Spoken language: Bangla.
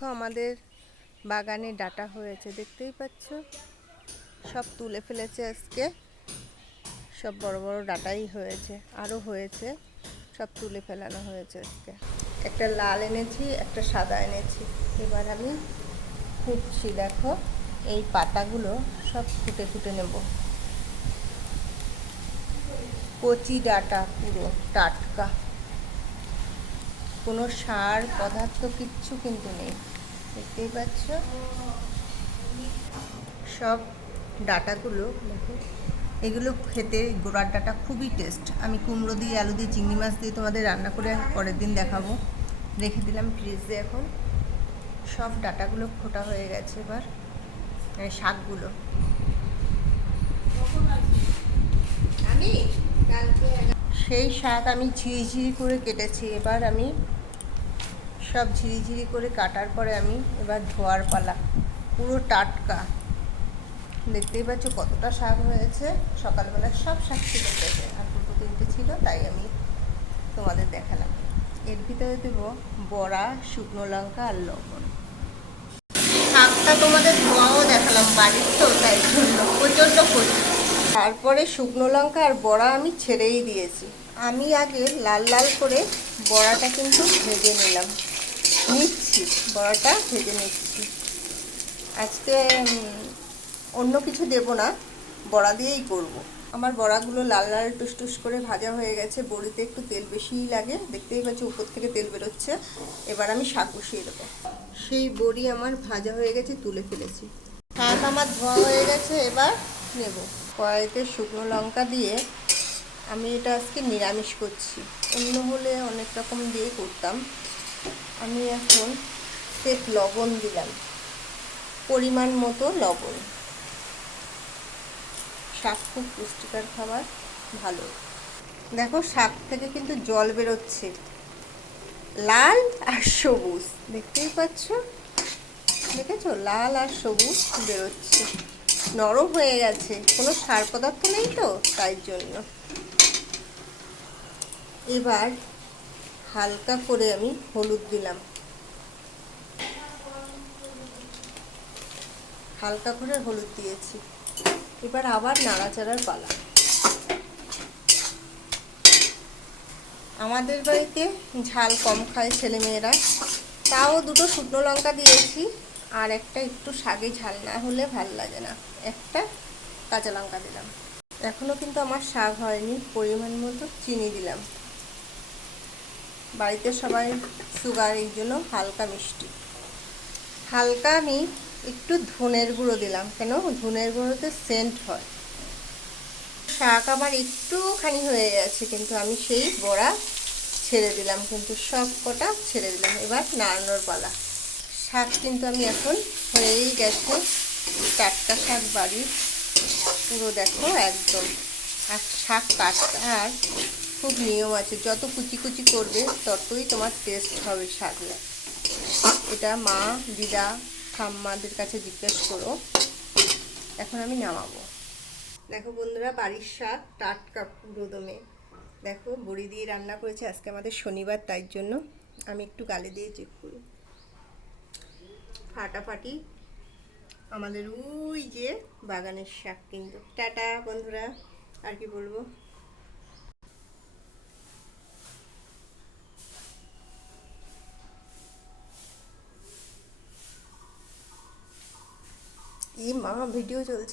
দেখো আমাদের বাগানে ডাটা হয়েছে, দেখতেই পাচ্ছ? সব তুলে ফেলেছে আজকে। সব বড় বড় ডাটাই হয়েছে আরও হয়েছে। সব তুলে ফেলানো হয়েছে আজকে। একটা লাল এনেছি, একটা সাদা এনেছি। এবার আমি ফুটছি দেখো। এই পাতাগুলো সব ফুটে ফুটে নেব। কচি ডাটা পুরো, টাটকা। কোনো সার, পদার্থ কিচ্ছু কিন্তু নেই। দেখতেই পাচ্ছ? সব ডাটাগুলো দেখো। এগুলো খেতে গোড়ার ডাটা খুবই টেস্ট আমি কুমড়ো দিয়ে, আলু দিয়ে, চিংড়ি মাছ দিয়ে তোমাদের রান্না করে পরের দিন দেখাবো। রেখে দিলাম ফ্রিজে এখন। সব ডাটাগুলো ফোটা হয়ে গেছে এবার। শাকগুলো। সেই শাক আমি ঝিরিঝিরি করে কেটেছি। এবার আমি সব ঝিরিঝিরি করে কাটার পরে আমি এবার ধোয়ার পালা, পুরো টাটকা। দেখতেই পাচ্ছ কতটা শাক হয়েছে। সকালবেলা সব শাক ছিল আর দুটো তিনটে ছিল, তাই আমি তোমাদের দেখালাম। এর ভিতরে দেবো বড়া, শুকনো লঙ্কা আর লবণ। শাকটা তোমাদের ধোয়াও দেখালাম বাড়ির তো, তাই জন্য প্রচণ্ড করি তারপরে শুকনো লঙ্কা আর বড়া আমি ছেড়েই দিয়েছি। আমি আগে লাল লাল করে বড়াটা কিন্তু ভেজে নিলাম। নিচ্ছি, বড়াটা ভেজে নিচ্ছি। আজকে অন্য কিছু দেব না, বড়া দিয়েই করব। আমার বড়াগুলো লাল লাল টুস টুস করে ভাজা হয়ে গেছে, বড়িতে একটু তেল বেশিই লাগে, দেখতেই পাচ্ছি উপর থেকে তেল বেরোচ্ছে। এবার আমি শাক বসিয়ে দেবো। সেই বড়ি আমার ভাজা হয়ে গেছে, তুলে ফেলেছি। শাক আমার ধোয়া হয়ে গেছে, এবার নেব। কড়াইতে শুকনো লঙ্কা দিয়ে আমি এটা আজকে নিরামিষ করছি। অন্য হলে অনেক রকম দিয়ে করতাম। আমি এখন সেট লবণ দিলাম, পরিমাণ মতো লবণ। শাক খুব পুষ্টিকর খাবার, ভালো। দেখো শাক থেকে কিন্তু জল বেরোচ্ছে। লাল আর সবুজ, দেখতেই পাচ্ছ? দেখেছ? লাল আর সবুজ বেরোচ্ছে। নরম হয়ে গেছে। কোনো সার পদার্থ নেই তো? তাই জন্য। এবার হালকা করে আমি হলুদ দিলাম। হালকা করে হলুদ দিয়েছি। এবার আবার নাড়াচাড়ার পালা। আমাদের বাড়িতে ঝাল কম খায় ছেলেমেয়েরা। তাও দুটো শুকনো লঙ্কা দিয়েছি, আর একটা একটু শাকে ঝাল না হলে ভালো লাগে না। একটা কাঁচা লঙ্কা দিলাম। এখনও কিন্তু আমার শাক হয়নি, পরিমাণ মতো চিনি দিলাম। বাড়িতে সবাই সুগার, এই জন্য হালকা মিষ্টি। হালকা আমি একটু ধনের গুঁড়ো দিলাম, কেন? ধনের গুঁড়োতে সেন্ট হয়। শাক আমার একটুখানি হয়ে গেছে, কিন্তু আমি সেই বড়া ছেড়ে দিলাম, কিন্তু সব কটা ছেড়ে দিলাম। এবার নাড়ানোর পালা। শাক কিন্তু আমি এখন হয়েই গেছে। টাটকা শাক বাড়ির। পুরো দেখো একদম। আর শাক কাটার খুব নিয়ম আছে, যত কুচি কুচি করবে ততই তোমার টেস্ট হবে শাকে এটা মা, দিদা, ঠাম্মাদের কাছে জিজ্ঞেস করো, এখন আমি নামাবো। দেখো বন্ধুরা, বাড়ির শাক টাটকা পুরো দমে দেখো, বড়ি দিয়ে রান্না করেছে আজকে আমাদের শনিবার, তাই জন্য আমি একটু গালে দিয়ে চেক করি। ফাটাফাটি আমাদের ওই যে বাগানের শাক কিন্তু। টাটা বন্ধুরা, আর কি বলব? এই মা ভিডিও চলছে।